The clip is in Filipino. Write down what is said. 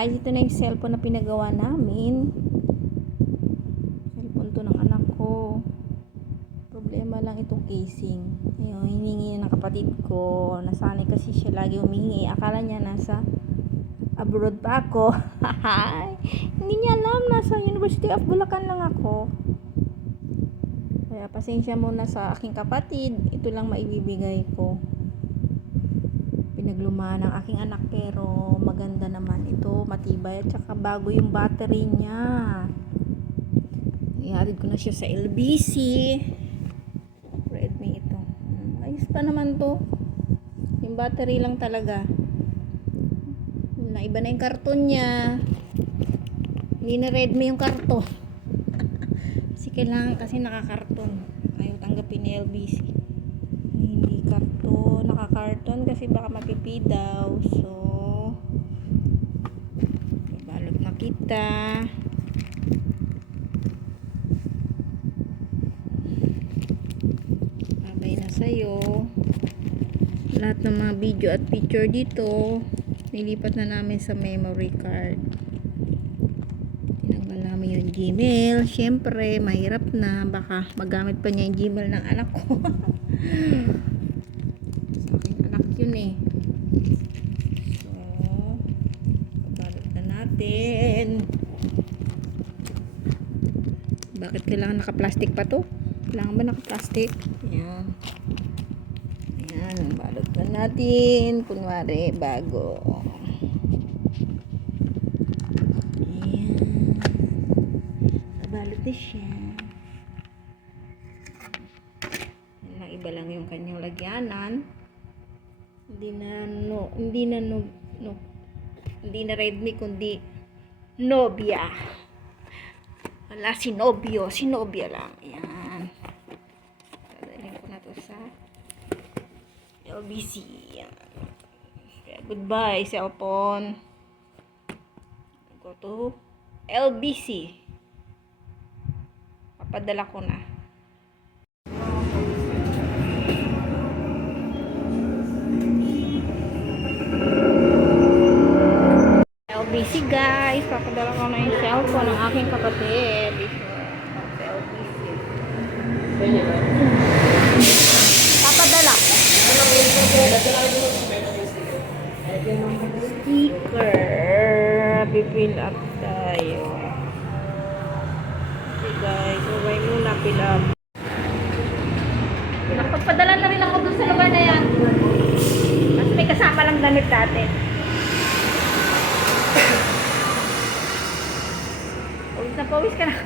guys, ito na yung cellphone na pinagawa namin. Cellphone to ng anak ko. Problema lang itong casing. Ayun, hiningi na ng kapatid ko. Nasanay kasi siya lagi humingi. Akala niya nasa abroad pa ako. Hindi niya alam, nasa University of Bulacan lang ako. Kaya pasensya muna sa aking kapatid. Ito lang maibibigay ko. Pinaglumaan ng aking anak pero maganda naman ito, matibay at saka bago yung battery niya. Ihatid ko na siya sa LBC. Redmi ito. Ayos pa naman to. Yung battery lang talaga. Naiba na yung karton niya. Hindi na Redmi yung karton. Kasi kailangan kasi nakakarton. Ayaw tanggapin ni LBC. Hindi karton, nakakarton kasi baka mapipi daw. So babalot na kita. Babay na sa'yo. Lahat ng mga video at picture dito nilipat na namin sa memory card. Tinanggal namin yung Gmail. Syempre mahirap na, baka magamit pa niya yung Gmail ng anak ko. Sa aking anak yun eh. So babalot na natin. Bakit kailangan naka-plastic pa to? Kailangan ba naka-plastic? Ayan. Ayan, balot na natin. Kunwari bago. Ayan. Balot na siya. Iba lang yung kanyang lagyanan. Hindi na Redmi kundi Nobia. Wala si Nobia lang. Ayan. Dadalhin ko na to sa LBC. Ayan. Kaya goodbye cellphone. Go to LBC. Papadala ko na. LBC guys, papadala ko na yung cellphone ng aking kapatid. Papadala. Sticker. Pipill up tayo. Okay guys, okay muna pill up. Nakapagpadala na rin ako dun sa lugar na yan. Kasi may kasama lang damit natin. Pawis ka na.